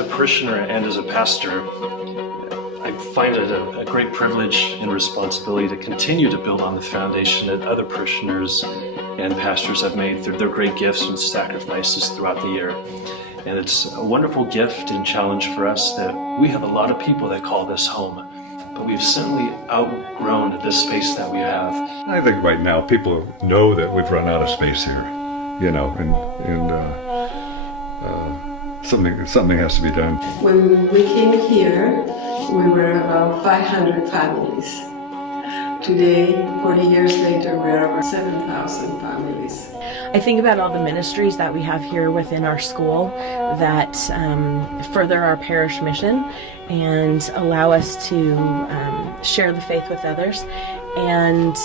a parishioner and as a pastor, I find it a great privilege and responsibility to continue to build on the foundation that other parishioners and pastors have made through their great gifts and sacrifices throughout the year. And it's a wonderful gift and challenge for us that we have a lot of people that call this home, but we've certainly outgrown the space that we have. I think right now people know that we've run out of space here, you know, and something has to be done. When we came here, we were about 500 families. Today, 40 years later, we're over 7,000 families. I think about all the ministries that we have here within our school that further our parish mission and allow us to share the faith with others. And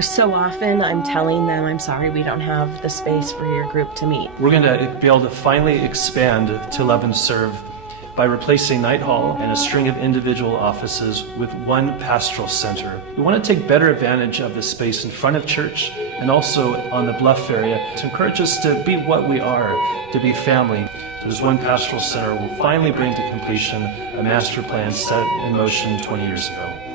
so often I'm telling them, I'm sorry, we don't have the space for your group to meet. We're going to be able to finally expand to Love and Serve by replacing Night Hall and a string of individual offices with one pastoral center. We want to take better advantage of the space in front of church and also on the Bluff area to encourage us to be what we are, to be family. So this one pastoral center will finally bring to completion a master plan set in motion 20 years ago.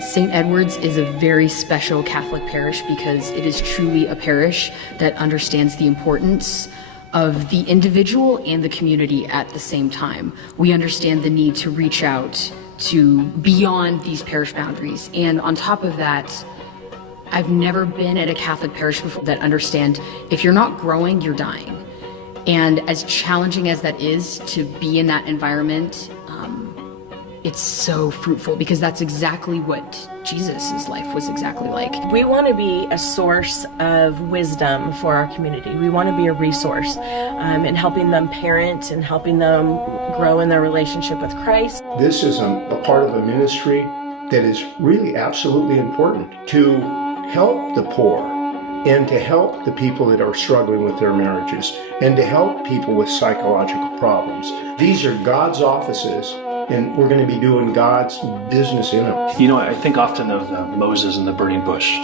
St. Edward's is a very special Catholic parish because it is truly a parish that understands the importance of the individual and the community at the same time. We understand the need to reach out to beyond these parish boundaries. And on top of that, I've never been at a Catholic parish before that understand if you're not growing, you're dying. And as challenging as that is to be in that environment, it's so fruitful because that's exactly what Jesus' life was exactly like. We want to be a source of wisdom for our community. We want to be a resource in helping them parent and helping them grow in their relationship with Christ. This is a part of a ministry that is really absolutely important to help the poor and to help the people that are struggling with their marriages and to help people with psychological problems. These are God's offices, and we're going to be doing God's business in them. You know, I think often of Moses and the burning bush.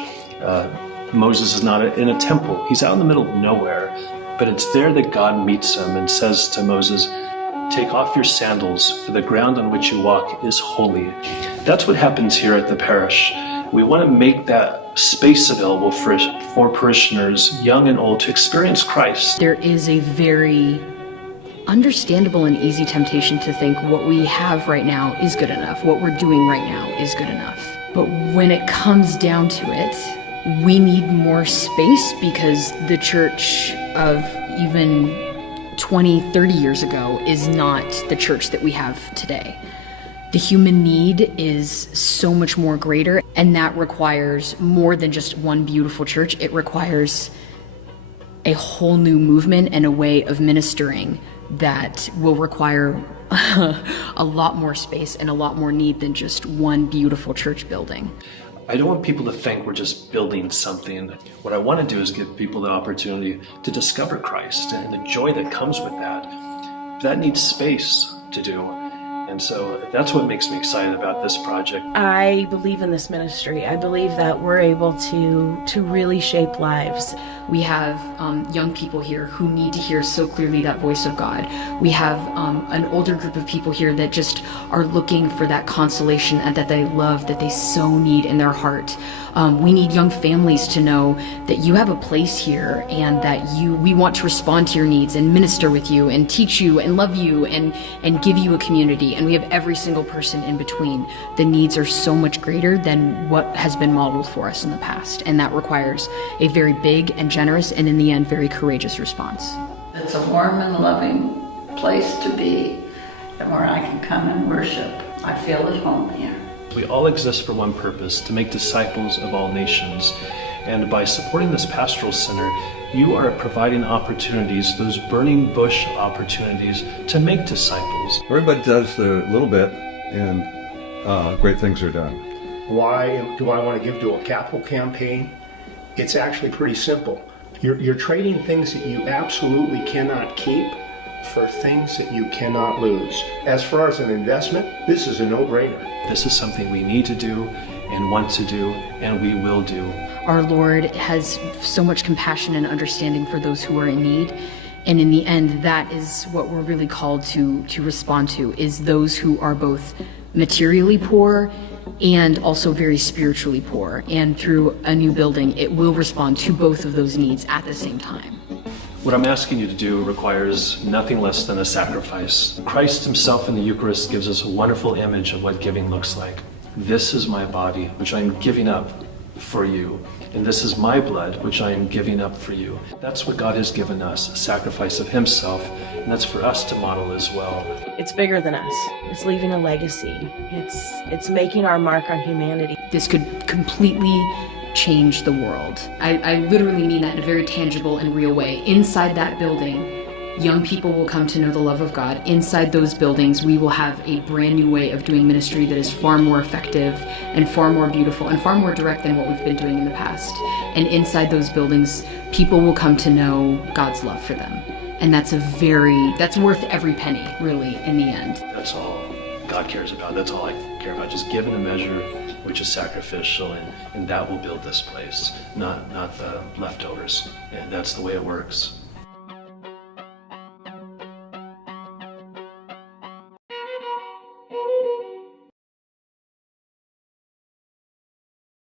Moses is not in a temple. He's out in the middle of nowhere, but it's there that God meets him and says to Moses, "Take off your sandals, for the ground on which you walk is holy." That's what happens here at the parish. We want to make that space available for parishioners, young and old, to experience Christ. There is a very understandable and easy temptation to think what we have right now is good enough. What we're doing right now is good enough. But when it comes down to it, we need more space because the church of even 20, 30 years ago is not the church that we have today. The human need is so much more greater, and that requires more than just one beautiful church. It requires a whole new movement and a way of ministering that will require a lot more space and a lot more need than just one beautiful church building. I don't want people to think we're just building something. What I want to do is give people the opportunity to discover Christ and the joy that comes with that. That needs space to do. And so that's what makes me excited about this project. I believe in this ministry. I believe that we're able to really shape lives. We have young people here who need to hear so clearly that voice of God. We have an older group of people here that just are looking for that consolation and that they love, that they so need in their heart. We need young families to know that you have a place here and that we want to respond to your needs and minister with you and teach you and love you and give you a community. And we have every single person in between. The needs are so much greater than what has been modeled for us in the past. And that requires a very big and generous and in the end very courageous response. It's a warm and loving place to be and where I can come and worship. I feel at home here. We all exist for one purpose, to make disciples of all nations. And by supporting this pastoral center, you are providing opportunities, those burning bush opportunities, to make disciples. Everybody does a little bit, and great things are done. Why do I want to give to a capital campaign? It's actually pretty simple. You're trading things that you absolutely cannot keep for things that you cannot lose. As far as an investment, this is a no-brainer. This is something we need to do and want to do, and we will do. Our Lord has so much compassion and understanding for those who are in need, And in the end, that is what we're really called to respond to, is those who are both materially poor and also very spiritually poor. And through a new building, it will respond to both of those needs at the same time. What I'm asking you to do requires nothing less than a sacrifice. Christ himself in the Eucharist gives us a wonderful image of what giving looks like. This is my body, which I am giving up for you. And this is my blood, which I am giving up for you. That's what God has given us, a sacrifice of himself. And that's for us to model as well. It's bigger than us. It's leaving a legacy. It's making our mark on humanity. This could completely change the world. I literally mean that in a very tangible and real way. Inside that building, young people will come to know the love of God. Inside those buildings, we will have a brand new way of doing ministry that is far more effective and far more beautiful and far more direct than what we've been doing in the past. And inside those buildings, people will come to know God's love for them. And that's worth every penny, really, in the end. That's all God cares about. That's all I care about. Just give in a measure which is sacrificial, and that will build this place, not the leftovers. And that's the way it works.